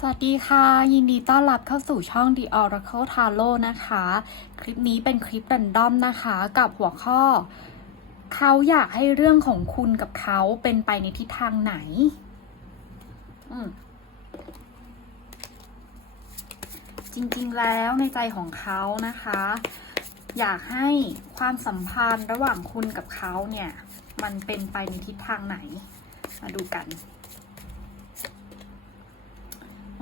สวัสดีค่ะ ยินดีต้อนรับเข้าสู่ช่อง The Oracle Tarot นะคะ คลิปนี้เป็นคลิปรันดอมนะคะ กับหัวข้อ เขาอยากให้เรื่องของคุณกับเขาเป็นไปในทิศทางไหน จริงๆแล้วในใจของเขานะคะ อยากให้ความสัมพันธ์ระหว่างคุณกับเขาเนี่ย มันเป็นไปในทิศทางไหน มาดูกัน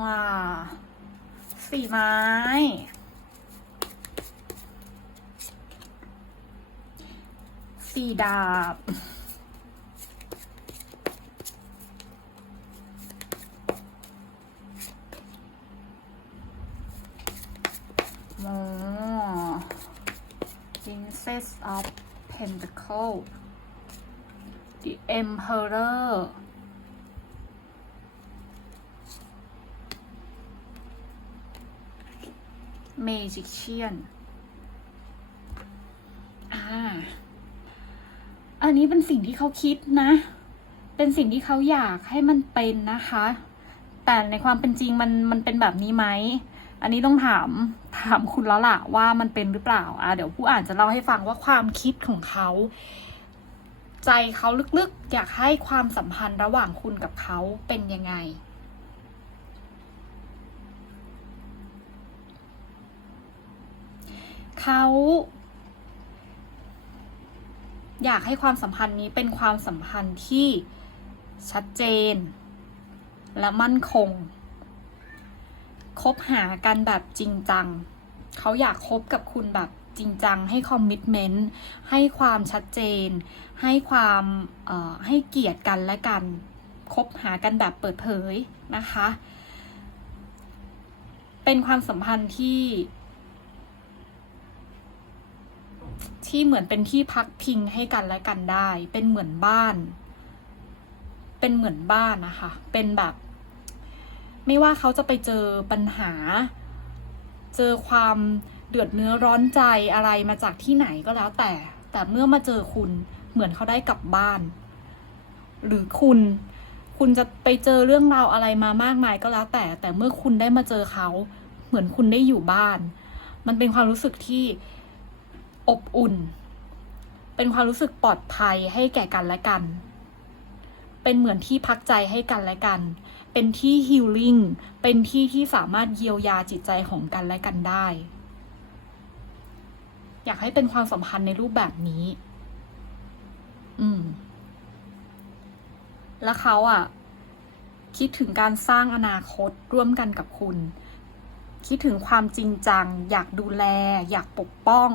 ว้าสี่ไม้ สี่ดาบ โม Princess of Pentacle The Emperor Magician อ่า อันนี้เป็นสิ่งที่เขาคิดนะ เป็นสิ่งที่เขาอยากให้มันเป็นนะคะ แต่ในความเป็นจริงมันมันเป็นแบบนี้ไหม อันนี้ต้องถามถามคุณแล้วล่ะว่ามันเป็นหรือเปล่า อะเดี๋ยวผู้อ่านจะเล่าให้ฟังว่าความคิดของเขา ใจเขาลึกๆ อยากให้ความสัมพันธ์ระหว่างคุณกับเขาเป็นยังไง เขาอยากให้ความสัมพันธ์นี้เป็นความสัมพันธ์ที่ชัดเจน และมั่นคง คบหากันแบบจริงจัง เขาอยากคบกับคุณแบบจริงจัง ให้คอมมิชเมนต์ ให้ความชัดเจน ให้ความให้เกียรติกันและกัน คบหากันแบบเปิดเผยนะคะ เป็นความสัมพันธ์ที่ ที่เหมือนเป็นที่พักพิงให้กันและกันได้ เป็นเหมือนบ้าน เป็นเหมือนบ้านนะคะ เป็นแบบ ไม่ว่าเขาจะไปเจอปัญหา เจอความเดือดเนื้อร้อนใจอะไรมาจากที่ไหนก็แล้วแต่ แต่เมื่อมาเจอคุณเหมือนเขาได้กลับบ้าน หรือคุณคุณจะไปเจอเรื่องราวอะไรมามากมายก็แล้วแต่ แต่เมื่อคุณได้มาเจอเขา เหมือนคุณได้อยู่บ้าน มันเป็นความรู้สึกที่ อบอุ่น เป็นความรู้สึกปลอดภัยให้แก่กันและกัน เป็นเหมือนที่พักใจให้กันและกัน เป็นที่ฮิลลิ่ง เป็นที่ที่สามารถเยียวยาจิตใจของกันและกันได้ อยากให้เป็นความสัมพันธ์ในรูปแบบนี้ อืม แล้วเขาอะ คิดถึงการสร้างอนาคตร่วมกันกับคุณคิดถึงความจริงจัง อยากดูแล อยากปกป้อง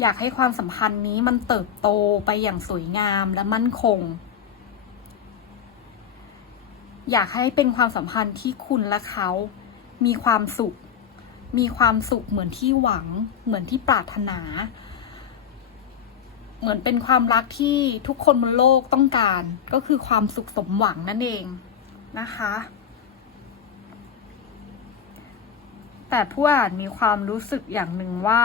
อยากให้ความสัมพันธ์นี้มันเติบโตไปอย่างสวยงามและมั่นคง อยากให้เป็นความสัมพันธ์ที่คุณและเขา มีความสุข มีความสุขเหมือนที่หวัง เหมือนที่ปรารถนา เหมือนเป็นความรักที่ทุกคนบนโลกต้องการ ก็คือความสุขสมหวังนั่นเองนะคะแต่ผู้อ่านมีความรู้สึกอย่างหนึ่งว่า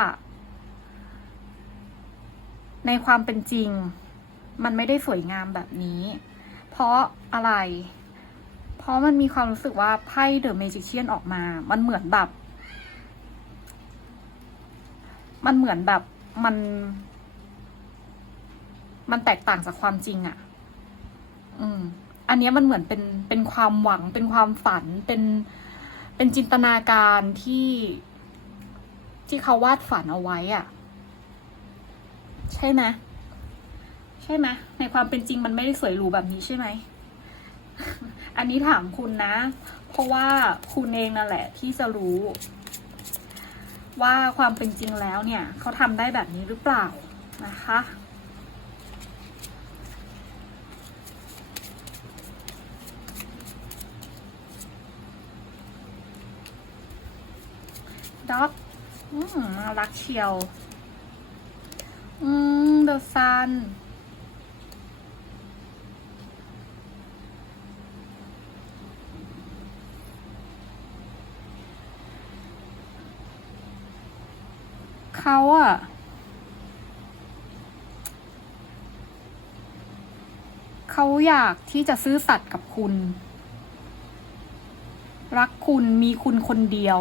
ในความเป็นจริง มันไม่ได้สวยงามแบบนี้ เพราะอะไร เพราะมันมีความรู้สึกว่าไพ่เดอะเมจิเชียนออกมา มันเหมือนแบบ มันเหมือนแบบมัน มันแตกต่างจากความจริงอะ่ะ อืม อันนี้มันเหมือนเป็นเป็นความหวัง เป็นความฝันเป็นเป็นจินตนาการที่ที่เขาวาดฝันเอาไว้อะ่ะ ใช่ไหมใช่ไหมในความเป็นจริงมันไม่ได้สวยหรูแบบนี้ใช่ไหม อันนี้ถามคุณนะ เพราะว่าคุณเองนั่นแหละที่จะรู้ ว่าความเป็นจริงแล้วเนี่ยเขาทำได้แบบนี้หรือเปล่านะคะด็อกอืมารักเชียว อืม the sun เขาอะเขาอยากที่จะซื่อสัตย์กับคุณ รักคุณมีคุณคนเดียว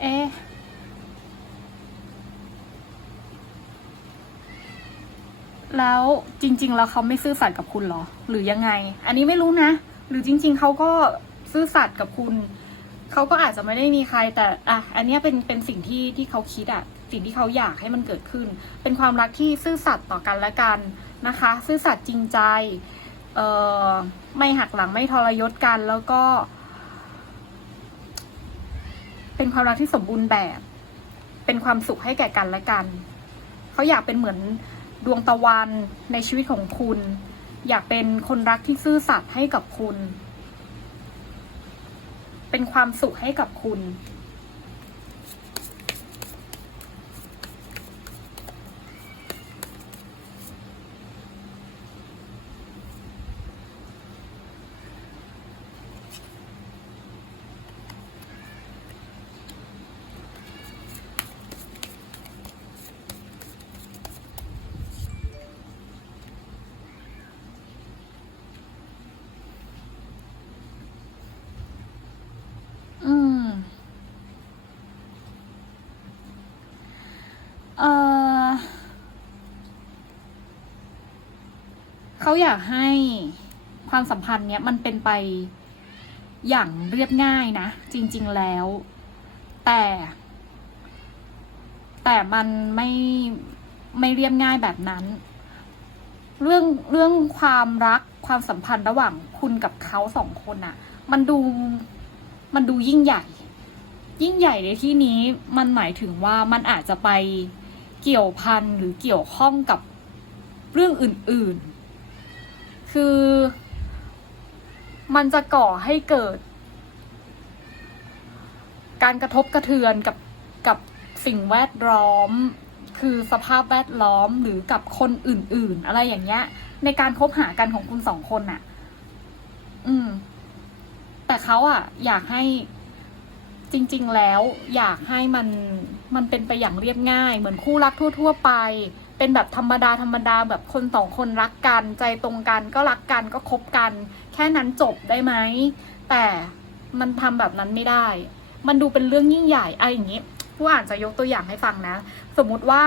เอ๊ะ แล้วจริง ๆ แล้วเขาไม่ซื่อสัตย์กับคุณเหรอ หรือยังไง อันนี้ไม่รู้นะ หรือจริง ๆเขาก็ซื่อสัตย์กับคุณเขาก็อาจจะไม่ได้มีใครแต่อะอันนี้เป็นเป็นสิ่งที่ที่เขาคิดอะสิ่งที่เขาอยากให้มันเกิดขึ้น เป็นความรักที่ซื่อสัตย์ต่อกันและกันนะคะ ซื่อสัตย์จริงใจเอ่อไม่หักหลังไม่ทรยศกันแล้วก็ เป็นความรักที่สมบูรณ์แบบ เป็นความสุขให้แก่กันและกัน เขาอยากเป็นเหมือน ดวงตะวันในชีวิตของคุณ อยากเป็นคนรักที่ซื่อสัตย์ให้กับคุณ เป็นความสุขให้กับคุณ เออเขาอยากให้ความสัมพันธ์เนี้ยมันเป็นไปอย่างเรียบง่ายนะ จริง ๆแล้ว แต่ แต่มันไม่ไม่เรียบง่ายแบบนั้น เรื่องเรื่องความรักความสัมพันธ์ระหว่างคุณกับเขาสองคนอะมันดูมันดูยิ่งใหญ่ ยิ่งใหญ่ในที่นี้มันหมายถึงว่ามันอาจจะไป เกี่ยวพันหรือเกี่ยวข้องกับเรื่องอื่นๆ คือมันจะก่อให้เกิด การกระทบกระเทือนกับกับสิ่งแวดล้อม คือสภาพแวดล้อมหรือกับคนอื่น ๆ อะไรอย่างเงี้ย ในการคบหากันของคุณสองคนน่ะ อืม แต่เขาอะ อยากให้จริง ๆ แล้ว อยากให้มัน มันเป็นไปอย่างเรียบง่าย เหมือนคู่รักทั่ว ๆ ไป เป็นแบบธรรมดาธรรมดาแบบคนสองคนรักกัน ใจตรงกันก็รักกันก็คบกัน แค่นั้นจบได้ไหม แต่มันทำแบบนั้นไม่ได้ มันดูเป็นเรื่องยิ่งใหญ่อะอย่างนี้ผู้อ่านจะยกตัวอย่างให้ฟังนะ สมมุติว่า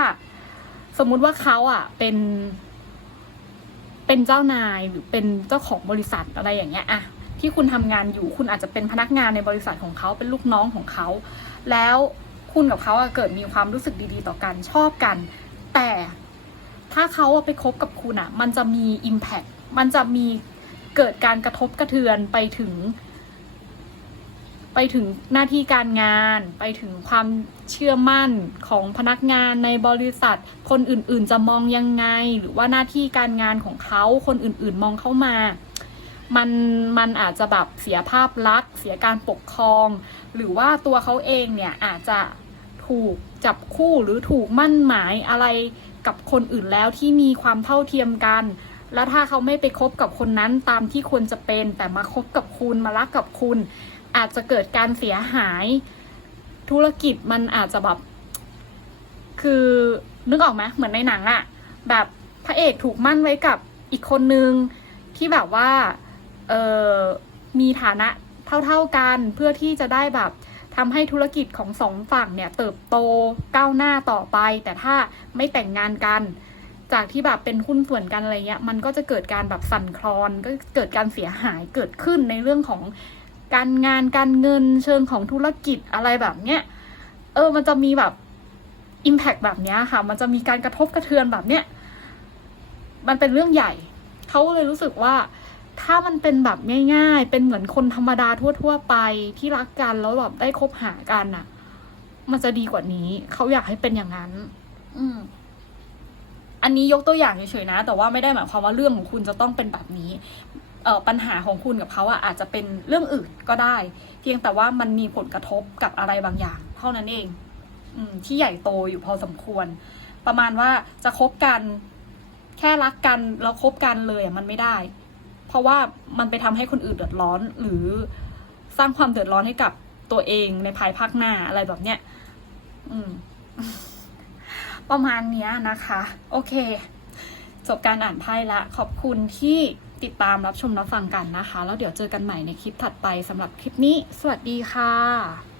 สมมุติว่าเขาอะ เป็น เป็นเจ้านายหรือเป็นเจ้าของบริษัทอะไรอย่างเงี้ยอะที่คุณทำงานอยู่ คุณอาจจะเป็นพนักงานในบริษัทของเขาเป็นลูกน้องของเขา แล้ว คุณกับเขาเกิดมีความรู้สึกดีๆ ต่อกันชอบกัน แต่ถ้าเขาไปคบกับคุณอะมันจะมี Impact มันจะมีเกิดการกระทบกระเทือนไปถึง ไปถึงหน้าที่การงาน ไปถึงความเชื่อมั่นของพนักงานในบริษัท คนอื่นๆจะมองยังไง หรือว่าหน้าที่การงานของเขาคนอื่นๆมองเข้ามา มันมันอาจจะแบบเสียภาพลักษณ์ เสียการปกครอง หรือว่าตัวเขาเองเนี่ยอาจจะ ถูกจับคู่หรือถูกมั่นหมายอะไรกับคนอื่นแล้วที่มีความเท่าเทียมกัน แล้วถ้าเขาไม่ไปคบกับคนนั้นตามที่ควรจะเป็น แต่มาคบกับคุณมารักกับคุณ อาจจะเกิดการเสียหาย ธุรกิจมันอาจจะแบบคือนึกออกไหมเหมือนในหนังอะแบบพระเอกถูกมั่นไว้กับอีกคนนึงที่แบบว่าเออมีฐานะเท่าๆกันเพื่อที่จะได้แบบ ทำให้ธุรกิจของสองฝั่งเนี่ยเติบโตก้าวหน้าต่อไป แต่ถ้าไม่แต่งงานกัน จากที่แบบเป็นหุ้นส่วนกันอะไรเงี้ยมันก็จะเกิดการแบบสั่นคลอน ก็เกิดการเสียหายเกิดขึ้นในเรื่องของการงานการเงินเชิงของธุรกิจอะไรแบบเนี้ยเออมันจะมีแบบ Impact แบบเนี้ยค่ะ มันจะมีการกระทบกระเทือนแบบเนี้ยมันเป็นเรื่องใหญ่ เขาเลยรู้สึกว่า ถ้ามันเป็นแบบง่ายๆ เป็นเหมือนคนธรรมดาทั่ว ๆ ไปที่รักกันแล้วแบบได้คบหากันน่ะมันจะดีกว่านี้ เขาอยากให้เป็นอย่างนั้น อืม อันนี้ยกตัวอย่างเฉยๆนะ แต่ว่าไม่ได้หมายความว่าเรื่องของคุณจะต้องเป็นแบบนี้ เอ่อปัญหาของคุณกับเขาอะอาจจะเป็นเรื่องอื่นก็ได้ เพียงแต่ว่ามันมีผลกระทบกับอะไรบางอย่าง เท่านั้นเอง อืม ที่ใหญ่โตอยู่พอสมควร ประมาณว่าจะคบกัน แค่รักกันแล้วคบกันเลยอะมันไม่ได้ ราะว่ามันไปทำให้คนอื่นเดือดร้อน หรือสร้างความเดือดร้อนให้กับตัวเองในภายภาคหน้าอะไรแบบเนี้ยอืม ประมาณเนี้ยนะคะ โอเค จบการอ่านไพ่ละ ขอบคุณที่ติดตามรับชมรับฟังกันนะคะ แล้วเดี๋ยวเจอกันใหม่ในคลิปถัดไปสำหรับคลิปนี้ สวัสดีค่ะ